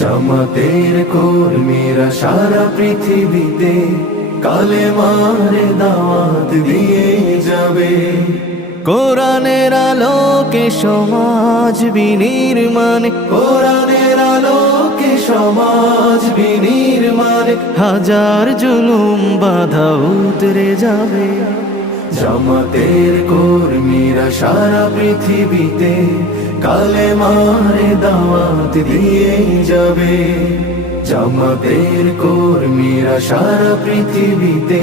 জামাতের কর্মীরা সারা পৃথিবীতে কালেমার দাওয়াত দিয়ে যাবে। কোরআনের আলোকে সমাজ বিনির্মাণ, কোরআনের আলোকে সমাজ বিনির্মাণ, হাজার জুলুম বাধা উতরে যাবে। জামাতের কর্মীরা সারা পৃথিবীতে কালেমার দাওয়াত দিয়ে যাবে। জামাতের কর্মীরা সারা পৃথিবীতে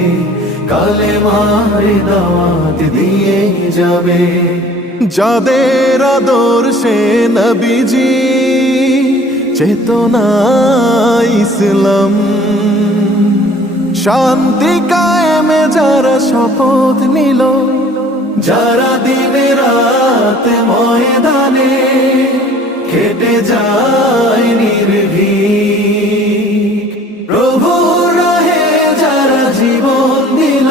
কালেমার দাওয়াত দিয়ে যাবে। যাদের আদর্শে নবীজি চেতনা ইসলাম, শান্তি কায়েমে যারা শপথ নিল, যারা দিনে রাত ময়দানে খেটে যায় নির্ভীক, প্রভুর রাহে যারা জীবন দিল,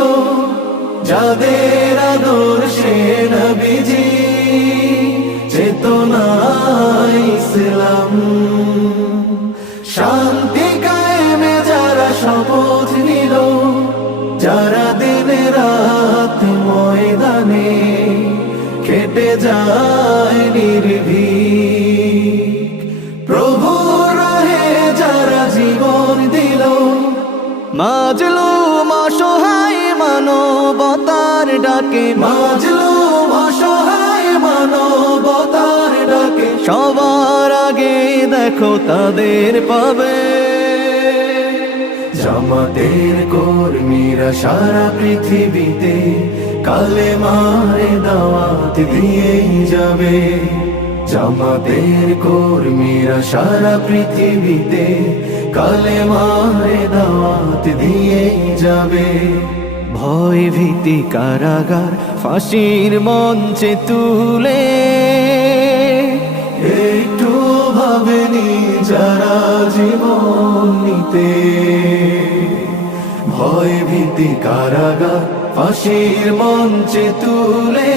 যাদের আদর্শে নবীজি চেতনা ইসলাম, শান্তি কায়েমে যারা শপথ নিল, যারা দিনে রাত ময়দানে খেটে যায় নির্ভীক, প্রভুর রাহে যারা জীবন দিল, মাজলুম অসহায় মানবতার ডাকে, মাজলুম অসহায় মানবতার ডাকে, সবার আগে দেখো তাদের পাবে। জামাতের কর্মীরা সারা পৃথিবীতে কালেমার দাওয়াত দিয়ে যাবে। জামাতের কর্মীরা সারা পৃথিবীতে কালেমার দাওয়াত দিয়ে যাবে। ভয় ভীতি কারাগার ফাঁসির মঞ্চে তুলে, একটু ভাবেনি যারা জীবন নিতে, ভয় ভীতি কারাগার ফাঁসির মঞ্চে তুলে,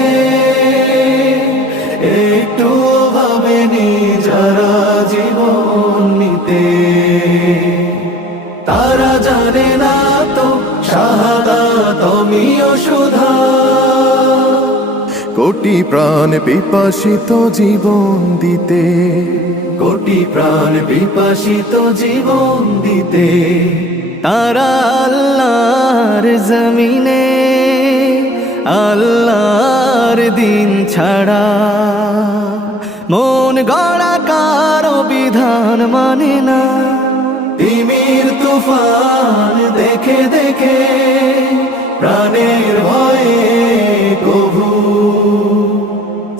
একটু ভাবেনি যারা জীবন নিতে, তারা জানে না তো শাহাদাত আমিও সুধা, কোটি প্রাণ বিপাসিত জীবন দিতে, কোটি প্রাণ বিপাসিত জীবন দিতে, তারা আল্লাহর জমিনে আল্লাহর দিন ছাড়া মন গড়া কারো বিধান মানে না। তিমির তুফান দেখে দেখে প্রাণের ভয়ে কভু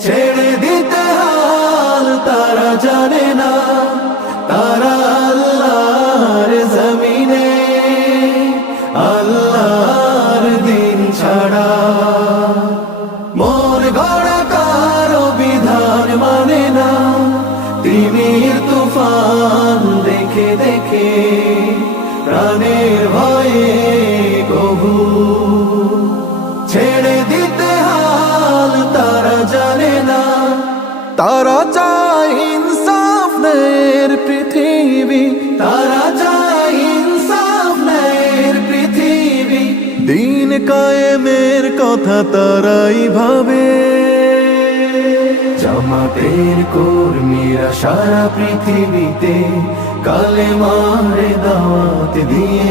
ছেড়ে দিতে হাল তারা জানে না, তারা আল্লাহর জমিনে আল্লাহর দিন ছাড়া মন গড়া কারো বিধান মানে না। তিমির তুফান দেখে দেখে প্রাণের ভয়ে কভু ছেড়ে দিতে হাল তারা জানে না, তারা চায় ইনসাফ ন্যায়ের পৃথিবী, তারা চায় ইনসাফ ন্যায়ের পৃথিবী, দিন কায়েমের কথা তারাই ভাবে। জামাতের কর্মীরা সারা পৃথিবীতে কালেমার দাওয়াত দিয়ে